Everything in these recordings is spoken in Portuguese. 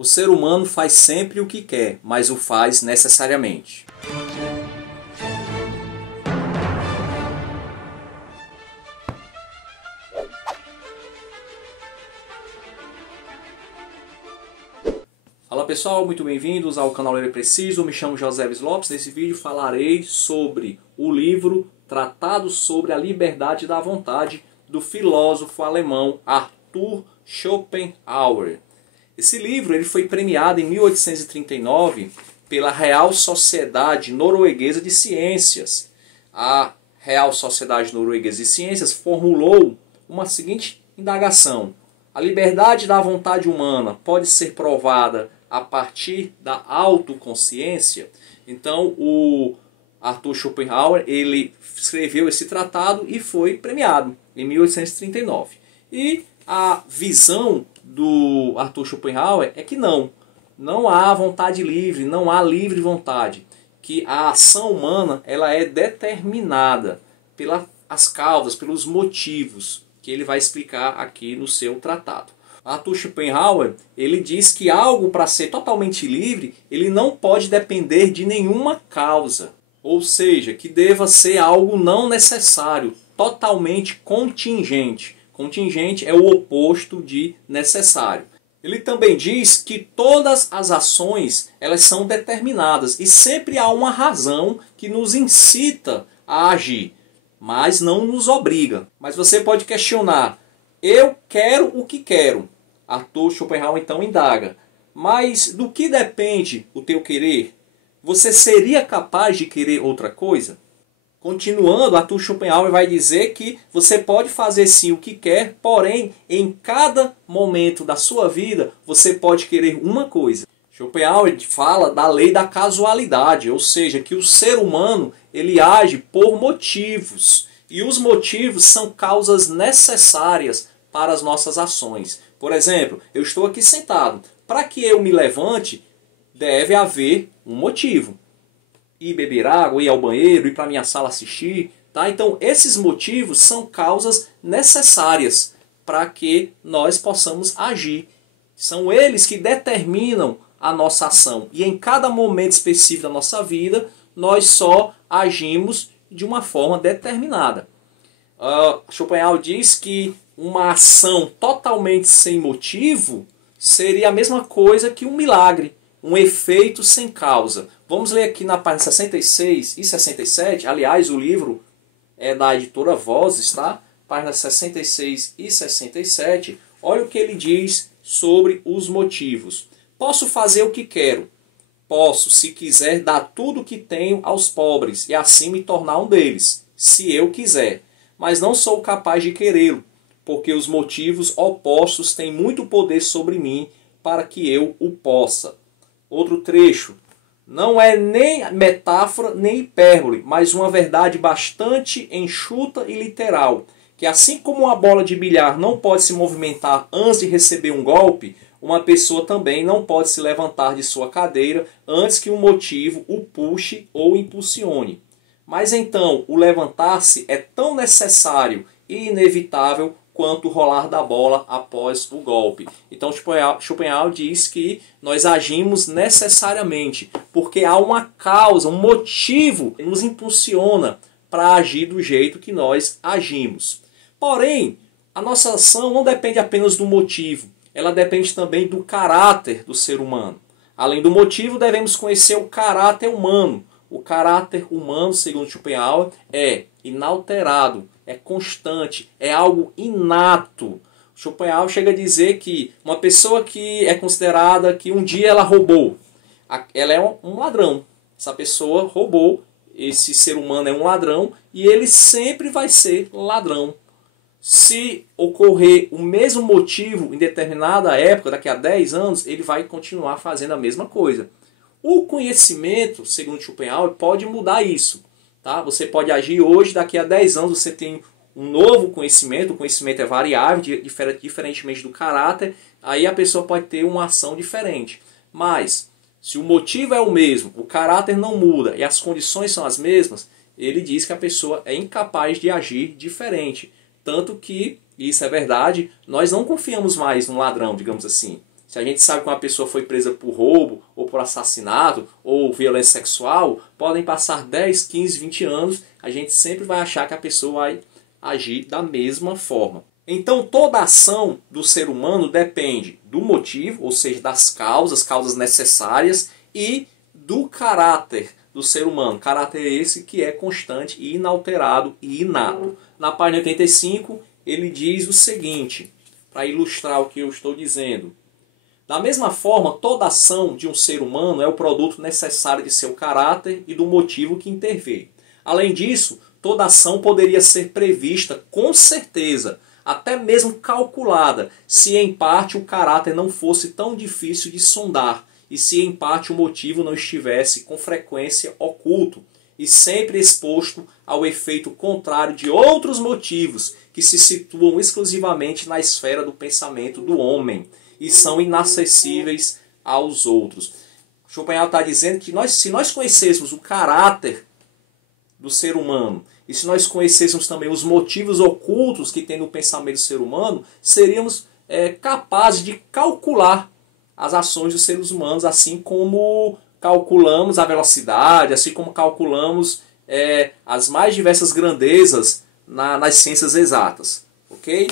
O ser humano faz sempre o que quer, mas o faz necessariamente. Fala pessoal, muito bem-vindos ao canal Ler Preciso. Eu me chamo José Lopes. Nesse vídeo falarei sobre o livro Tratado sobre a Liberdade da Vontade do filósofo alemão Arthur Schopenhauer. Esse livro ele foi premiado em 1839 pela Real Sociedade Norueguesa de Ciências. A Real Sociedade Norueguesa de Ciências formulou uma seguinte indagação: a liberdade da vontade humana pode ser provada a partir da autoconsciência? Então, o Arthur Schopenhauer ele escreveu esse tratado e foi premiado em 1839. E a visão do Arthur Schopenhauer é que não há vontade livre, não há livre vontade, que a ação humana ela é determinada pelas causas, pelos motivos que ele vai explicar aqui no seu tratado. Arthur Schopenhauer ele diz que algo para ser totalmente livre ele não pode depender de nenhuma causa, ou seja, que deva ser algo não necessário, totalmente contingente. Contingente é o oposto de necessário. Ele também diz que todas as ações elas são determinadas e sempre há uma razão que nos incita a agir, mas não nos obriga. Mas você pode questionar: eu quero o que quero. Arthur Schopenhauer então indaga: mas do que depende o teu querer? Você seria capaz de querer outra coisa? Continuando, Arthur Schopenhauer vai dizer que você pode fazer sim o que quer, porém, em cada momento da sua vida, você pode querer uma coisa. Schopenhauer fala da lei da casualidade, ou seja, que o ser humano ele age por motivos. E os motivos são causas necessárias para as nossas ações. Por exemplo, eu estou aqui sentado. Para que eu me levante, deve haver um motivo. Ir beber água, ir ao banheiro, ir para minha sala assistir. Tá? Então, esses motivos são causas necessárias para que nós possamos agir. São eles que determinam a nossa ação. E em cada momento específico da nossa vida, nós só agimos de uma forma determinada. Schopenhauer diz que uma ação totalmente sem motivo seria a mesma coisa que um milagre, um efeito sem causa. Vamos ler aqui na página 66 e 67. Aliás, o livro é da editora Vozes, tá? Páginas 66 e 67. Olha o que ele diz sobre os motivos. Posso fazer o que quero. Posso, se quiser, dar tudo o que tenho aos pobres e assim me tornar um deles, se eu quiser. Mas não sou capaz de querê-lo, porque os motivos opostos têm muito poder sobre mim para que eu o possa. Outro trecho. Não é nem metáfora nem hipérbole, mas uma verdade bastante enxuta e literal, que assim como uma bola de bilhar não pode se movimentar antes de receber um golpe, uma pessoa também não pode se levantar de sua cadeira antes que um motivo o puxe ou impulsione. Mas então, o levantar-se é tão necessário e inevitável quanto o rolar da bola após o golpe. Então Schopenhauer diz que nós agimos necessariamente, porque há uma causa, um motivo que nos impulsiona para agir do jeito que nós agimos. Porém, a nossa ação não depende apenas do motivo, ela depende também do caráter do ser humano. Além do motivo, devemos conhecer o caráter humano. O caráter humano, segundo Schopenhauer, é inalterado, é constante, é algo inato. Schopenhauer chega a dizer que uma pessoa que é considerada que um dia ela roubou, ela é um ladrão. Essa pessoa roubou, esse ser humano é um ladrão e ele sempre vai ser ladrão. Se ocorrer o mesmo motivo em determinada época, daqui a 10 anos, ele vai continuar fazendo a mesma coisa. O conhecimento, segundo Schopenhauer, pode mudar isso. Tá? Você pode agir hoje, daqui a 10 anos você tem um novo conhecimento, o conhecimento é variável, diferentemente do caráter, aí a pessoa pode ter uma ação diferente. Mas, se o motivo é o mesmo, o caráter não muda e as condições são as mesmas, ele diz que a pessoa é incapaz de agir diferente. Tanto que, isso é verdade, nós não confiamos mais num ladrão, digamos assim. Se a gente sabe que uma pessoa foi presa por roubo, ou por assassinato, ou violência sexual, podem passar 10, 15, 20 anos, a gente sempre vai achar que a pessoa vai agir da mesma forma. Então toda ação do ser humano depende do motivo, ou seja, das causas necessárias, e do caráter do ser humano. Caráter esse que é constante, inalterado e inato. Na página 85 ele diz o seguinte, para ilustrar o que eu estou dizendo. Da mesma forma, toda ação de um ser humano é o produto necessário de seu caráter e do motivo que interveio. Além disso, toda ação poderia ser prevista com certeza, até mesmo calculada, se em parte o caráter não fosse tão difícil de sondar e se em parte o motivo não estivesse com frequência oculto e sempre exposto ao efeito contrário de outros motivos que se situam exclusivamente na esfera do pensamento do homem e são inacessíveis aos outros. Schopenhauer está dizendo que se nós conhecêssemos o caráter do ser humano e se nós conhecêssemos também os motivos ocultos que tem no pensamento do ser humano, seríamos capazes de calcular as ações dos seres humanos, assim como calculamos a velocidade, assim como calculamos as mais diversas grandezas nas ciências exatas. Ok?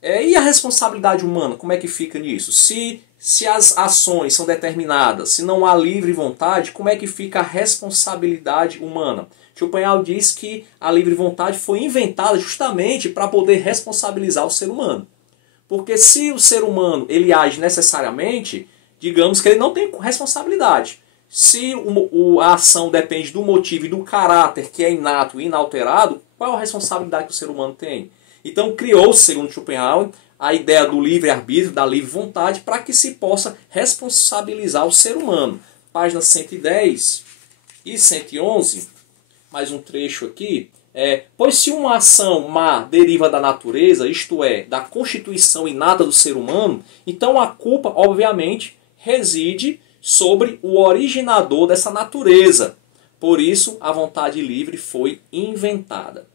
E a responsabilidade humana, como é que fica nisso? Se as ações são determinadas, se não há livre vontade, como é que fica a responsabilidade humana? Schopenhauer diz que a livre vontade foi inventada justamente para poder responsabilizar o ser humano. Porque se o ser humano ele age necessariamente, digamos que ele não tem responsabilidade. Se a ação depende do motivo e do caráter que é inato e inalterado, qual a responsabilidade que o ser humano tem? Então criou-se, segundo Schopenhauer, a ideia do livre-arbítrio, da livre vontade, para que se possa responsabilizar o ser humano. Páginas 110 e 111, mais um trecho aqui. Pois se uma ação má deriva da natureza, isto é, da constituição inata do ser humano, então a culpa, obviamente, reside sobre o originador dessa natureza. Por isso, a vontade livre foi inventada.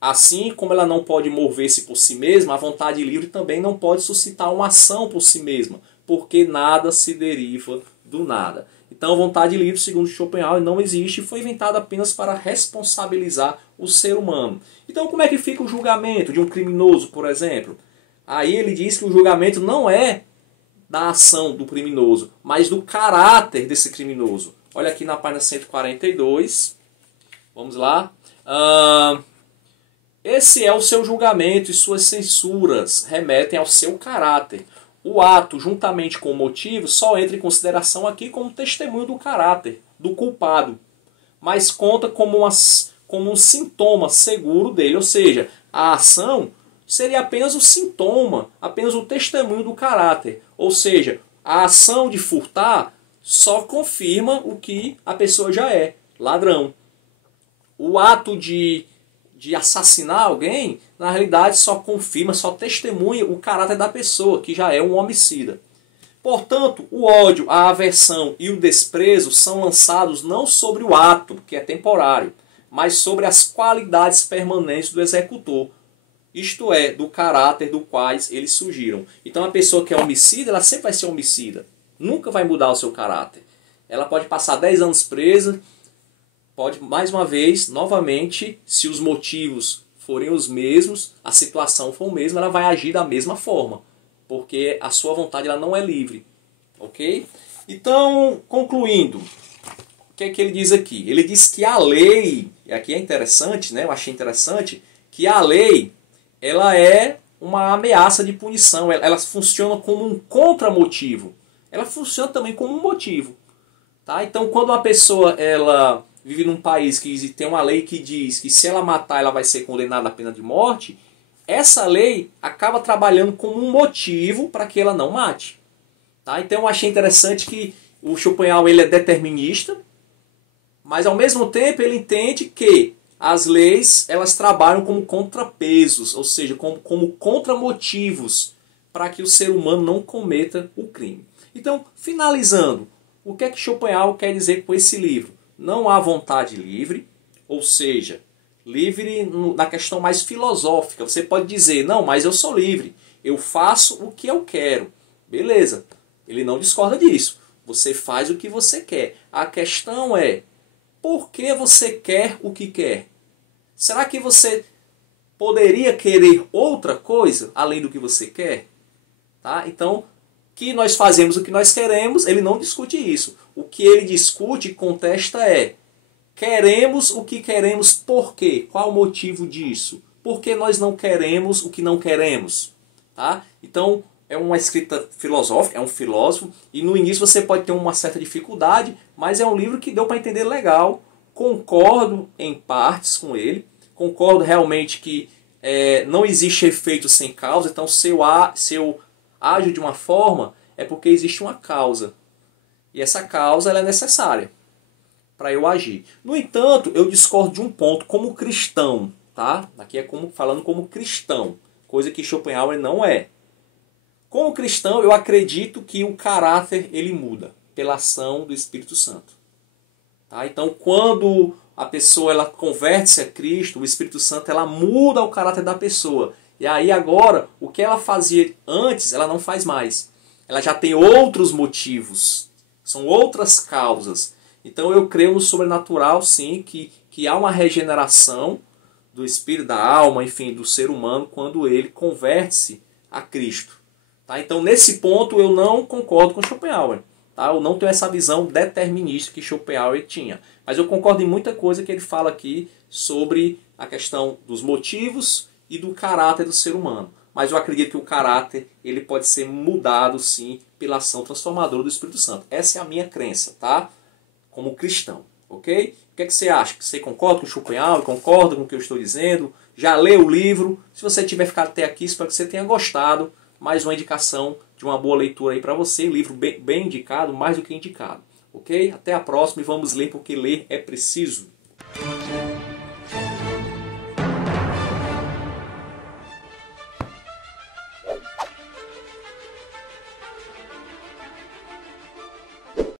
Assim como ela não pode mover-se por si mesma, a vontade livre também não pode suscitar uma ação por si mesma, porque nada se deriva do nada. Então a vontade livre, segundo Schopenhauer, não existe e foi inventada apenas para responsabilizar o ser humano. Então como é que fica o julgamento de um criminoso, por exemplo? Aí ele diz que o julgamento não é da ação do criminoso, mas do caráter desse criminoso. Olha aqui na página 142, vamos lá. Esse é o seu julgamento e suas censuras remetem ao seu caráter. O ato, juntamente com o motivo, só entra em consideração aqui como testemunho do caráter, do culpado, mas conta como um sintoma seguro dele, ou seja, a ação seria apenas o sintoma, apenas o testemunho do caráter. Ou seja, a ação de furtar só confirma o que a pessoa já é, ladrão. O ato de assassinar alguém, na realidade só confirma, só testemunha o caráter da pessoa, que já é um homicida. Portanto, o ódio, a aversão e o desprezo são lançados não sobre o ato, que é temporário, mas sobre as qualidades permanentes do executor, isto é, do caráter do quais eles surgiram. Então a pessoa que é homicida, ela sempre vai ser homicida, nunca vai mudar o seu caráter. Ela pode passar 10 anos presa, pode, mais uma vez, novamente, se os motivos forem os mesmos, a situação for a mesma, ela vai agir da mesma forma. Porque a sua vontade ela não é livre. Ok? Então, concluindo, o que é que ele diz aqui? Ele diz que a lei, e aqui é interessante, né? Eu achei interessante, que a lei ela é uma ameaça de punição. Ela funciona como um contramotivo. Ela funciona também como um motivo. Tá? Então, quando uma pessoa ela vive num país que tem uma lei que diz que se ela matar ela vai ser condenada à pena de morte, essa lei acaba trabalhando como um motivo para que ela não mate. Tá? Então eu achei interessante que o Schopenhauer ele é determinista, mas ao mesmo tempo ele entende que as leis elas trabalham como contrapesos, ou seja, como contramotivos para que o ser humano não cometa o crime. Então, finalizando, o que é que Schopenhauer quer dizer com esse livro? Não há vontade livre, ou seja, livre na questão mais filosófica. Você pode dizer, não, mas eu sou livre, eu faço o que eu quero. Beleza, ele não discorda disso. Você faz o que você quer. A questão é, por que você quer o que quer? Será que você poderia querer outra coisa além do que você quer? Tá? Então, que nós fazemos o que nós queremos, ele não discute isso. O que ele discute e contesta é, queremos o que queremos por quê? Qual o motivo disso? Por que nós não queremos o que não queremos? Tá? Então, é uma escrita filosófica, é um filósofo, e no início você pode ter uma certa dificuldade, mas é um livro que deu para entender legal. Concordo em partes com ele, concordo realmente que não existe efeito sem causa, então se eu ajo de uma forma, é porque existe uma causa. E essa causa ela é necessária para eu agir. No entanto, eu discordo de um ponto como cristão. Tá? Aqui é falando como cristão, coisa que Schopenhauer não é. Como cristão, eu acredito que o caráter ele muda pela ação do Espírito Santo. Tá? Então, quando a pessoa ela converte-se a Cristo, o Espírito Santo ela muda o caráter da pessoa. E aí agora, o que ela fazia antes, ela não faz mais. Ela já tem outros motivos, são outras causas. Então eu creio no sobrenatural, sim, que há uma regeneração do espírito, da alma, enfim, do ser humano, quando ele converte-se a Cristo. Tá? Então nesse ponto eu não concordo com Schopenhauer. Tá? Eu não tenho essa visão determinista que Schopenhauer tinha. Mas eu concordo em muita coisa que ele fala aqui sobre a questão dos motivos e do caráter do ser humano. Mas eu acredito que o caráter ele pode ser mudado, sim, pela ação transformadora do Espírito Santo. Essa é a minha crença, tá? Como cristão, ok? O que é que você acha? Você concorda com o Schopenhauer? Concorda com o que eu estou dizendo? Já leu o livro? Se você tiver ficado até aqui, espero que você tenha gostado. Mais uma indicação de uma boa leitura aí para você. Livro bem indicado, mais do que indicado. Ok? Até a próxima e vamos ler porque ler é preciso.